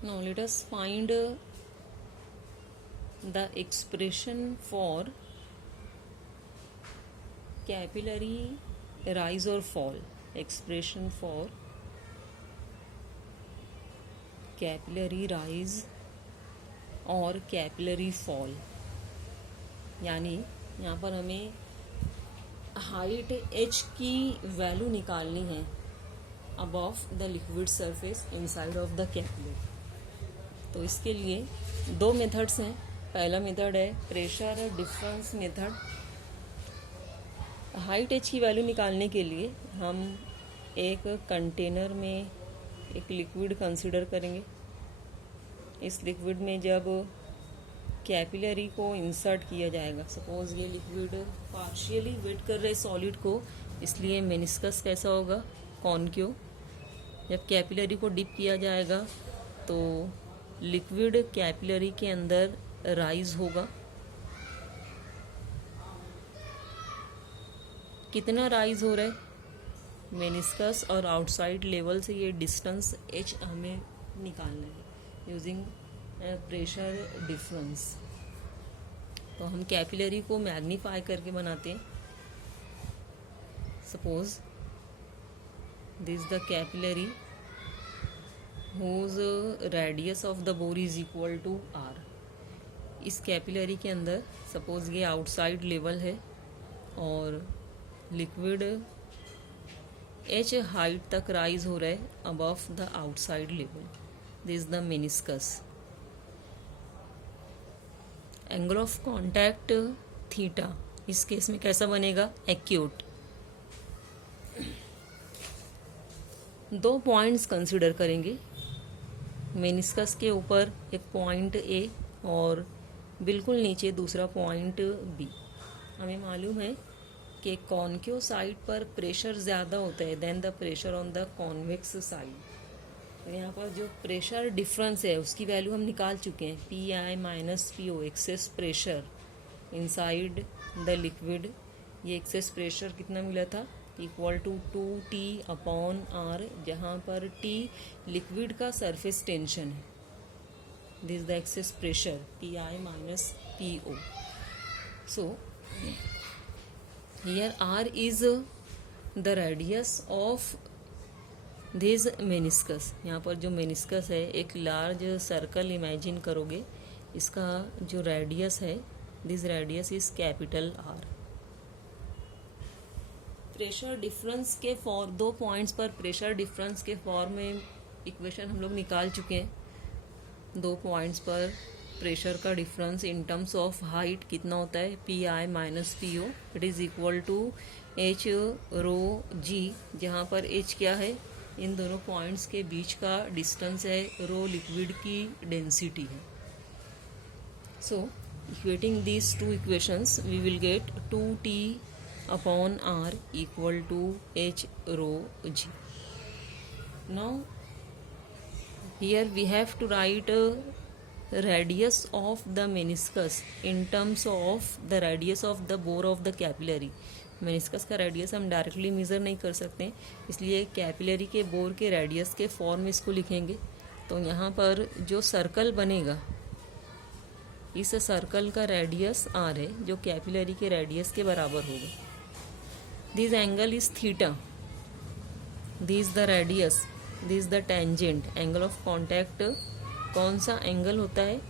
Now let us find the expression for capillary rise or fall. Expression for capillary rise और capillary fall, यानी यहाँ पर हमें height h की value निकालनी है above the liquid surface inside of the capillary. तो इसके लिए दो मेथड्स हैं। पहला मेथड है pressure difference method. Height h की वैल्यू निकालने के लिए हम एक कंटेनर में एक लिक्विड कंसीडर करेंगे। इस लिक्विड में जब कैपिलरी को इंसर्ट किया जाएगा, सपोज ये लिक्विड पार्शियली वेट कर रहे सॉलिड को, इसलिए मेनिस्कस कैसा होगा, कॉन्केव। जब कैपिलरी को डिप किया जाएगा तो लिक्विड कैपिलरी के अंदर राइज होगा। कितना राइज हो रहा है, मेनिस्कस और आउटसाइड लेवल से ये डिस्टेंस h हमें निकालना है यूजिंग प्रेशर डिफरेंस। तो हम कैपिलरी को मैग्नीफाई करके बनाते हैं। Suppose this the capillary whose radius of the bore is equal to r। इस कैपिलरी के अंदर सपोज ये आउटसाइड लेवल है और लिक्विड h हाइट तक राइज हो रहा है above the outside level. This the meniscus. Angle of contact theta इस केस में कैसा बनेगा, एक्यूट। दो पॉइंट्स कंसीडर करेंगे। मेनिस्कस के ऊपर एक पॉइंट ए और बिल्कुल नीचे दूसरा पॉइंट बी। हमें मालूम है कि कॉन्केव साइड पर प्रेशर ज़्यादा होता है then the pressure on the convex side. तो यहाँ पर जो प्रेशर डिफरेंस है उसकी वैल्यू हम निकाल चुके हैं, P I minus P O, excess pressure inside the liquid. ये एक्सेस प्रेशर कितना मिला था, equal to 2T upon R, जहाँ पर T लिक्विड का सरफेस टेंशन है। This the excess pressure P I minus P O. So here R is the radius of this meniscus. यहाँ पर जो मेनिस्कस है, एक लार्ज सर्कल इमेजिन करोगे, इसका जो रेडियस है, this radius is capital R। Pressure difference के दो पॉइंट्स पर प्रेशर डिफरेंस के फॉर्म में इक्वेशन हम लोग निकाल चुके हैं। दो पॉइंट्स पर प्रेशर का difference in terms of height कितना होता है, P I minus P O, it is equal to h rho g, जहाँ पर h क्या है, इन दोनों पॉइंट्स के बीच का डिस्टेंस है, रो लिक्विड की डेंसिटी है। So equating these two equations we will get 2T upon R equal to h rho g। Now here we have to write radius of the meniscus in terms of the radius of the bore of the capillary। Meniscus का radius हम directly measure नहीं कर सकते, इसलिए capillary के bore के radius के form में इसको लिखेंगे। तो यहाँ पर जो सर्कल बनेगा, इस सर्कल का रेडियस r है, जो कैपिलरी के रेडियस के बराबर होगा। This angle is theta, this the radius, this the tangent. Angle of contact कौन सा एंगल होता है,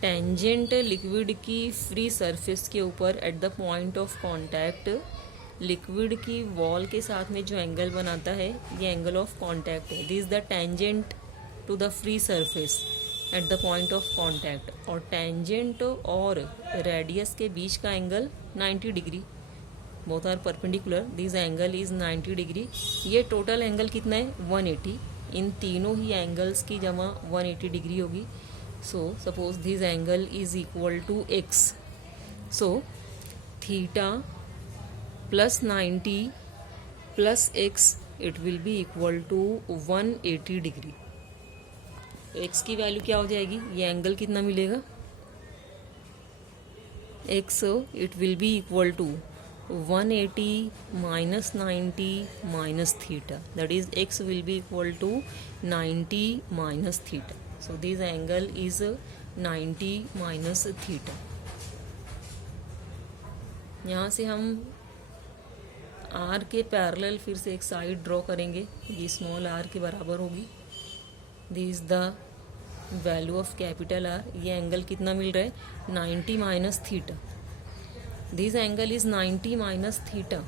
टेंजेंट लिक्विड की फ्री सरफेस के ऊपर at the point of contact liquid की वॉल के साथ में जो एंगल बनाता है, ये एंगल ऑफ कांटेक्ट है। This the tangent to the free surface at the point of contact. और टेंजेंट और रेडियस के बीच का angle 90 degree, both are perpendicular, this angle is 90 degree. ये टोटल एंगल कितना है, 180। इन तीनों ही एंगल्स की जमा 180 डिग्री होगी। So suppose this angle is equal to x, so theta plus 90 plus x, it will be equal to 180 degree. तो x की value क्या हो जाएगी, ये एंगल कितना मिलेगा, x, it will be equal to 180 minus 90 minus theta, that is x will be equal to 90 minus theta. So this angle is 90 minus theta. यहाँ से हम r के पैरेलल फिर से एक साइड ड्रॉ करेंगे, ये स्मॉल r के बराबर होगी. This is the value of capital R. ये एंगल कितना मिल रहा है? 90 minus theta. This angle is 90 minus theta.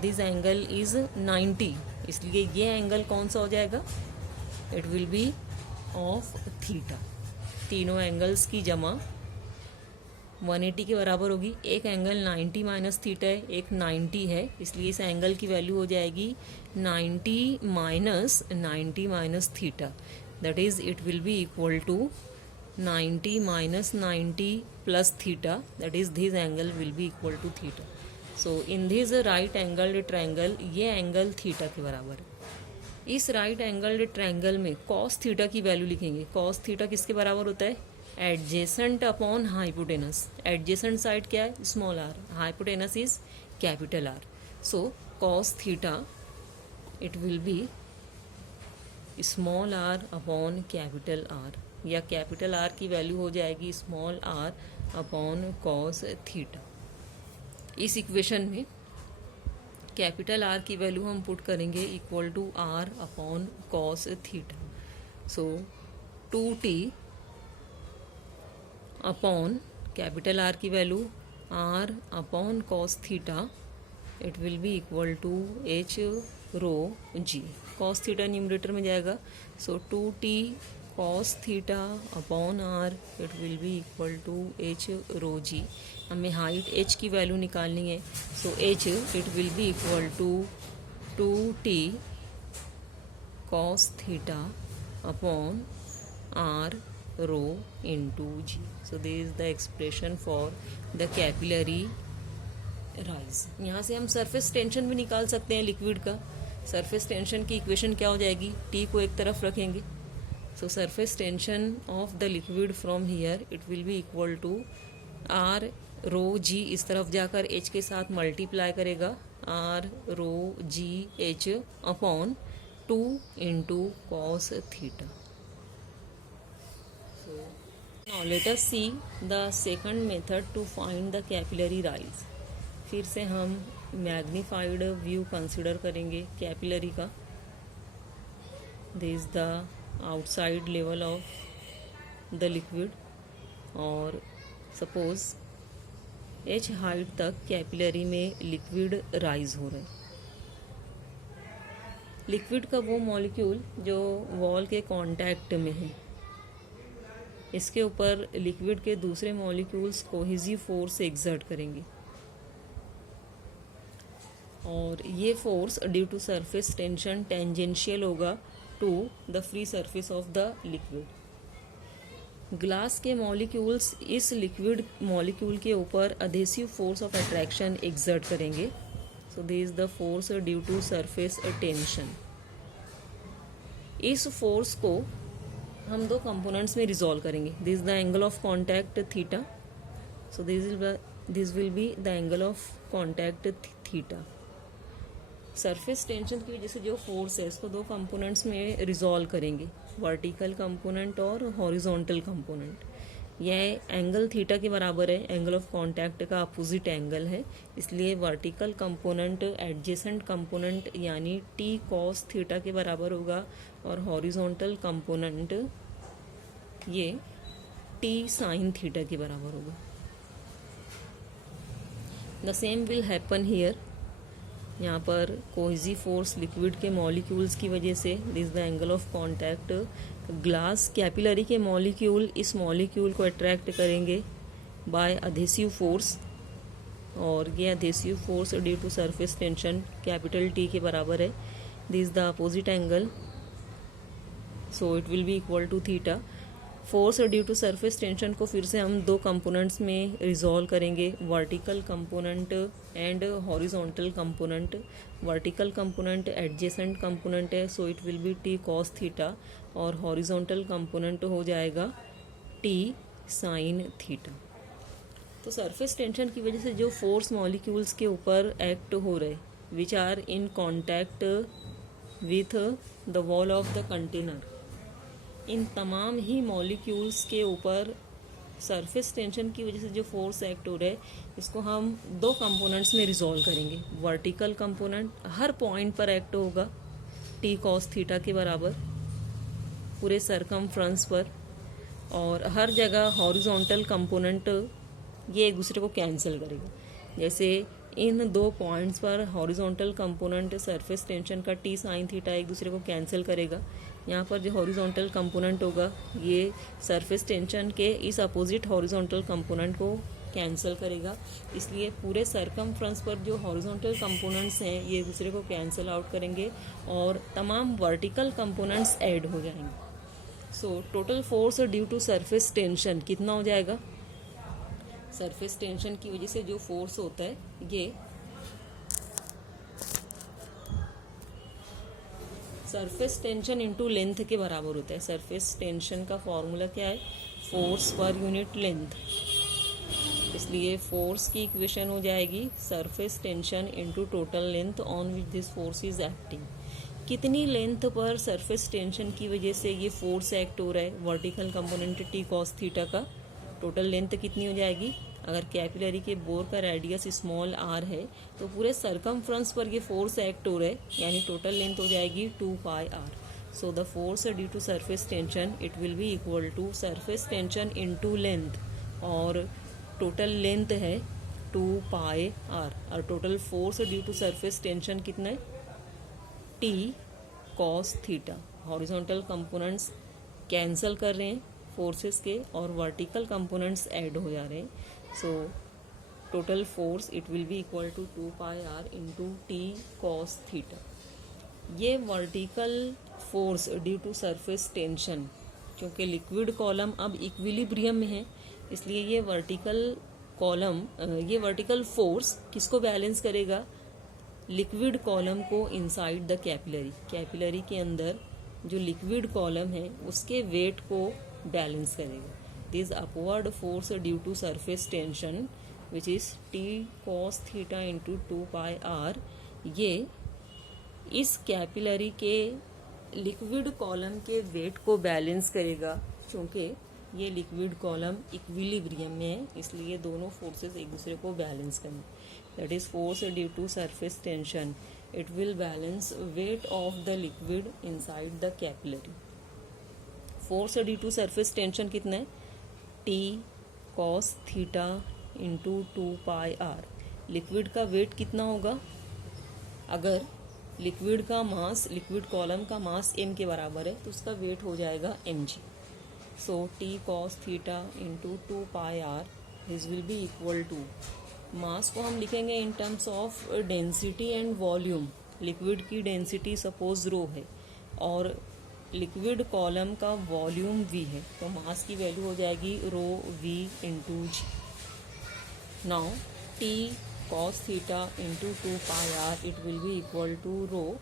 This angle is 90, इसलिए ये एंगल कौन सा हो जाएगा? It will B of theta. तीनों एंगल्स की जमा 180 के बराबर होगी. एक एंगल 90 माइनस थीटा है, एक 90 है, इसलिए इस एंगल की वैल्यू हो जाएगी 90 minus theta. That is it will be equal to 90 minus 90 plus theta. That is this angle will be equal to theta. So in this right angled triangle ये angle theta के बराबर है. इस right angled triangle में cos theta की value लिखेंगे. Cos theta किसके बराबर होता है? Adjacent upon hypotenuse. Adjacent side क्या है? Small R. Hypotenuse is capital R. So cos theta it will be small R upon capital R, या कैपिटल आर की वैल्यू हो जाएगी small R upon cos theta. इस इक्वेशन में capital R की value हम पुट करेंगे equal to R upon cos theta. So 2t upon capital R की value R upon cos theta, it will be equal to h rho g. Cos theta numerator में जाएगा. So 2t cos theta upon R it will be equal to h rho g. हमें height h की value निकालनी है. So h it will be equal to 2t cos theta upon r rho into g. So this is the expression for the capillary rise. यहाँ से हम surface tension भी निकाल सकते हैं लिक्विड का. सरफेस टेंशन की इक्वेशन क्या हो जाएगी? T को एक तरफ रखेंगे. So surface tension of the liquid from here it will be equal to R rho g. इस तरफ जाकर H के साथ मल्टीप्लाई करेगा. R rho g H upon 2 into cos theta. Now let us see the second method to find the capillary rise. फिर से हम magnified view consider करेंगे कैपिलरी का. This the outside level of the liquid, और suppose h height तक capillary में liquid rise हो रहा है. लिक्विड का वो मॉलिक्यूल जो वॉल के कांटेक्ट में है, इसके ऊपर लिक्विड के दूसरे मॉलिक्यूल्स कोहेसिव फोर्स एक्सर्ट करेंगे, और ये force due to surface tension tangential होगा to the free surface of the liquid. Glass के मॉलिक्यूल्स इस लिक्विड मॉलिक्यूल के ऊपर adhesive force of attraction exert करेंगे. So this is the force due to surface tension. इस force को हम दो कंपोनेंट्स में रिजॉल्व करेंगे. This the angle of contact theta. So this will be the angle of contact theta. Surface tension की वजह से जो फोर्स है इसको दो कंपोनेंट्स में रिजॉल्व करेंगे, वर्टिकल कंपोनेंट और हॉरिजॉन्टल कंपोनेंट. यह एंगल थीटा के बराबर है. एंगल ऑफ कॉन्टैक्ट का अपोजिट एंगल है, इसलिए वर्टिकल कंपोनेंट एडजेसेंट कंपोनेंट यानी टी कॉस थीटा के बराबर होगा, और हॉरिजॉन्टल कंपोनेंट ये टी साइन थीटा के बराबर होगा. The same will happen here. यहाँ पर कोहेसिव फोर्स लिक्विड के मॉलिक्यूल्स की वजह से this the angle of contact. Glass capillary के मॉलिक्यूल इस मॉलिक्यूल को अट्रैक्ट करेंगे बाय अधेसिव फोर्स, और ये adhesive force due to surface tension capital T के बराबर है. This the opposite angle, so it will be equal to theta. Force due to surface tension को फिर से हम दो कंपोनेंट्स में रिजॉल्व करेंगे, vertical component and horizontal component. Vertical component adjacent component है, so it will be T cos theta, और horizontal component हो जाएगा टी साइन थीटा. तो सरफेस टेंशन की वजह से जो फोर्स मॉलिक्यूल्स के ऊपर एक्ट हो रहे which are in contact with the wall of the container, इन तमाम ही मॉलिक्यूल्स के ऊपर सरफेस टेंशन की वजह से जो फोर्स एक्ट हो रहा है इसको हम दो कंपोनेंट्स में रिजॉल्व करेंगे। वर्टिकल कंपोनेंट हर पॉइंट पर एक्ट होगा टी कॉस थीटा के बराबर पूरे सरकमफ्रेंस पर, और हर जगह हॉरिजॉन्टल कंपोनेंट ये एक दूसरे को कैंसिल करेगा। जैसे इन दो पॉइंट्स पर हॉरिजॉन्टल कंपोनेंट सरफेस टेंशन का टी साइन थीटा एक दूसरे को कैंसिल करेगा। यहाँ पर जो हॉरिजॉन्टल कंपोनेंट होगा ये सरफेस टेंशन के इस अपोजिट हॉरिजॉन्टल कंपोनेंट को कैंसिल करेगा। इसलिए पूरे सरकमफ्रेंस पर जो हॉरिजॉन्टल कंपोनेंट्स हैं ये एक दूसरे को कैंसिल आउट करेंगे और तमाम वर्टिकल कंपोनेंट्स ऐड हो जाएंगे। So total force due to surface tension कितना हो जाएगा? सरफेस टेंशन की वजह से जो फोर्स होता है ये सरफेस टेंशन इनटू लेंथ के बराबर होता है। सरफेस टेंशन का फॉर्मूला क्या है? Force per unit length. इसलिए फोर्स की इक्वेशन हो जाएगी surface tension into total length on which this force is acting. कितनी लेंथ पर सरफेस टेंशन की वजह से ये फोर्स एक्ट हो रहा है vertical component T cos theta का, टोटल लेंथ कितनी हो जाएगी? अगर कैपिलरी के बोर का रेडियस स्मॉल आर है तो पूरे सरकमफ्रेंस पर ये फोर्स एक्ट हो रहा है, यानी टोटल लेंथ हो जाएगी 2 pi R. So the force due to surface tension it will be equal to surface tension into length, और टोटल लेंथ है 2 पाई आर, और total force due to surface tension कितना है? T cos theta. Horizontal components cancel कर रहे हैं forces के और वर्टिकल कंपोनेंट्स ऐड हो जा रहे हैं। So total force it will be equal to 2 pi r into T cos theta. ये vertical force due to surface tension, क्योंकि लिक्विड कॉलम अब इक्विलिब्रियम में है इसलिए ये वर्टिकल फोर्स किसको बैलेंस करेगा? लिक्विड कॉलम को इनसाइड द कैपिलरी के अंदर जो लिक्विड कॉलम है उसके वेट को बैलेंस करेगा। This upward force due to surface tension which is T cos theta into 2 pi R, ये इस कैपिलरी के लिक्विड कॉलम के वेट को बैलेंस करेगा। क्योंकि ये लिक्विड कॉलम इक्विलिब्रियम में है इसलिए दोनों फोर्सेस एक दूसरे को बैलेंस करेंगे। That is force due to surface tension, it will balance weight of the liquid inside the capillary. Force due to surface tension कितना है? T cos theta into 2 pi R. Liquid का weight कितना होगा? अगर liquid column का मास m के बराबर है तो उसका वेट हो जाएगा mg। So T cos theta into 2 pi r this will be equal to, mass को हम लिखेंगे in terms of density and volume. Liquid की डेंसिटी सपोज रो है और लिक्विड कॉलम का वॉल्यूम v है तो मास की वैल्यू हो जाएगी rho v into g. Now T cos theta into 2 pi r it will be equal to rho,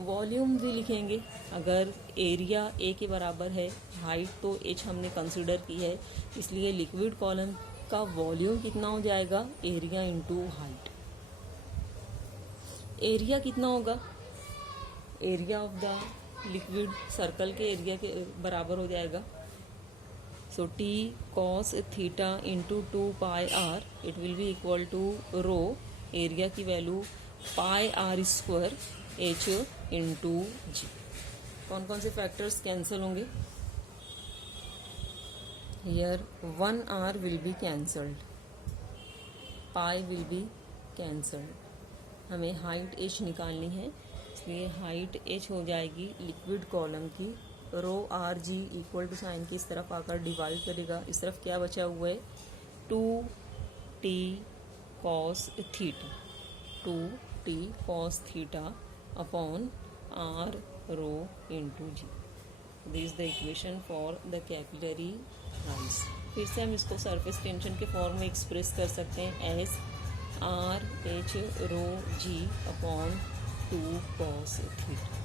volume भी लिखेंगे। अगर एरिया a के बराबर है, हाइट तो h हमने कंसिडर की है इसलिए लिक्विड कॉलम का वॉल्यूम कितना हो जाएगा? Area into height. एरिया कितना होगा? Area of the liquid circle के एरिया के बराबर हो जाएगा। So T cos theta into 2 pi r it will be equal to rho, area की value pi r square h into g. कौन कौन से फैक्टर्स कैंसिल होंगे? Here 1 r will be cancelled, pi will be cancelled. हमें height h निकालनी है इसलिए height h हो जाएगी लिक्विड कॉलम की rho r g equal to sign की इस तरफ आकर डिवाइड करेगा। इस तरफ क्या बचा हुआ है? 2 T cos theta, 2 T cos theta upon R rho into G. This is the equation for the capillary rise. फिर से हम इसको सरफेस टेंशन के फॉर्म में एक्सप्रेस कर सकते हैं as R H rho G upon 2 cos theta.